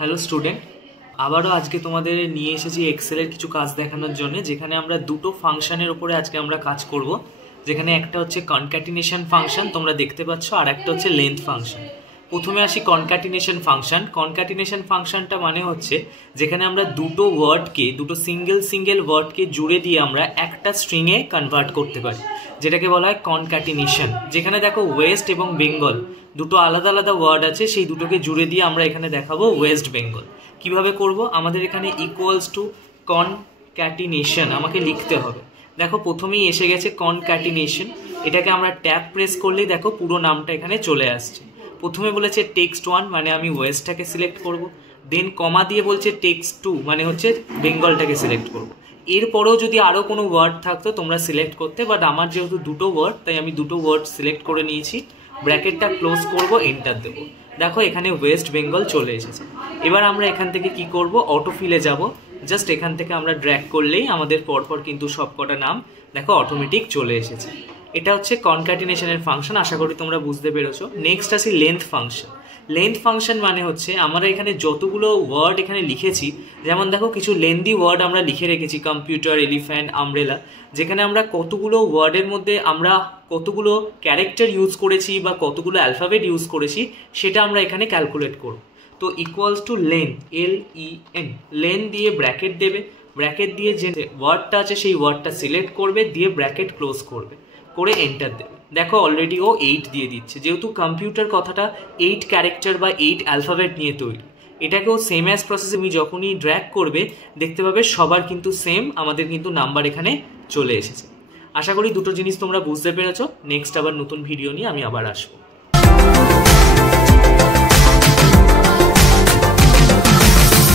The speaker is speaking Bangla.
হ্যালো স্টুডেন্ট, আবারও আজকে তোমাদের নিয়ে এসেছি এক্সেলের কিছু কাজ দেখানোর জন্য, যেখানে আমরা দুটো ফাংশনের উপরে আজকে আমরা কাজ করব। যেখানে একটা হচ্ছে কনক্যাটিনেশন ফাংশন তোমরা দেখতে পাচ্ছ, আর একটা হচ্ছে লেন্থ ফাংশন। প্রথমে আসি কনক্যাটিনেশন ফাংশন। কনক্যাটিনেশন ফাংশনটা মানে হচ্ছে যেখানে আমরা দুটো ওয়ার্ডকে, দুটো সিঙ্গেল ওয়ার্ডকে জুড়ে দিয়ে আমরা একটা স্ট্রিংয়ে কনভার্ট করতে পারি, যেটাকে বলা হয় কনক্যাটিনেশন। যেখানে দেখো ওয়েস্ট এবং বেঙ্গল দুটো আলাদা আলাদা ওয়ার্ড আছে, সেই দুটোকে জুড়ে দিয়ে আমরা এখানে দেখাবো ওয়েস্ট বেঙ্গল। কিভাবে করব? আমাদের এখানে ইকুয়ালস টু কনক্যাটিনেশন আমাকে লিখতে হবে। দেখো প্রথমেই এসে গেছে কনক্যাটিনেশন, এটাকে আমরা ট্যাব প্রেস করলেই দেখো পুরো নামটা এখানে চলে আসছে। প্রথমে বলেছে টেক্সট 1 মানে আমি ওয়েস্টটাকে সিলেক্ট করব, দেন কমা দিয়ে বলছে টেক্সট 2 মানে হচ্ছে বেঙ্গলটাকে সিলেক্ট করব। এরপরেও যদি আরও কোনো ওয়ার্ড থাকতো তোমরা সিলেক্ট করতে, বাট আমার যেহেতু দুটো ওয়ার্ড তাই আমি দুটো ওয়ার্ড সিলেক্ট করে নিয়েছি। ব্র্যাকেটটা ক্লোজ করব, এন্টার দেবো। দেখো এখানে ওয়েস্ট বেঙ্গল চলে এসেছে। এবার আমরা এখান থেকে কি করব? অটোফিলে যাব। জাস্ট এখান থেকে আমরা ড্র্যাগ করলেই আমাদের পরপর কিন্তু সবকটা নাম দেখো অটোমেটিক চলে এসেছে। এটা হচ্ছে কনক্যাটিনেশনের ফাংশন, আশা করি তোমরা বুঝতে পেরেছো। নেক্সট আসি লেন্থ ফাংশন। লেন্থ ফাংশন মানে হচ্ছে আমরা এখানে যতগুলো ওয়ার্ড এখানে লিখেছি, যেমন দেখো কিছু লেন্দি ওয়ার্ড আমরা লিখে রেখেছি, কম্পিউটার, এলিফ্যান্ট, আমব্রেলা। যেখানে আমরা কতগুলো ওয়ার্ডের মধ্যে আমরা কতগুলো ক্যারেক্টার ইউজ করেছি বা কতগুলো অ্যালফাবেট ইউজ করেছি সেটা আমরা এখানে ক্যালকুলেট করব। তো equals to lane, LEN, lane দিয়ে ব্র্যাকেট দেবে। ব্র্যাকেট দিয়ে যে ওয়ার্ডটা আছে সেই ওয়ার্ডটা সিলেক্ট করবে, দিয়ে ব্র্যাকেট ক্লোজ করবে, করে এন্টার দেবে। দেখো অলরেডি ও 8 দিয়ে দিচ্ছে, যেহেতু কম্পিউটার কথাটা 8 ক্যারেক্টার বা 8 অ্যালফাবেট নিয়ে তৈরি। এটাকেও সেম অ্যাজ প্রসেসে তুমি যখনই ড্র্যাগ করবে দেখতে পাবে সবার কিন্তু সেম আমাদের কিন্তু নাম্বার এখানে চলে এসেছে। আশা করি দুটো জিনিস তোমরা বুঝতে পেরেছো। নেক্সট আবার নতুন ভিডিও নিয়ে আমি আবার আসবো।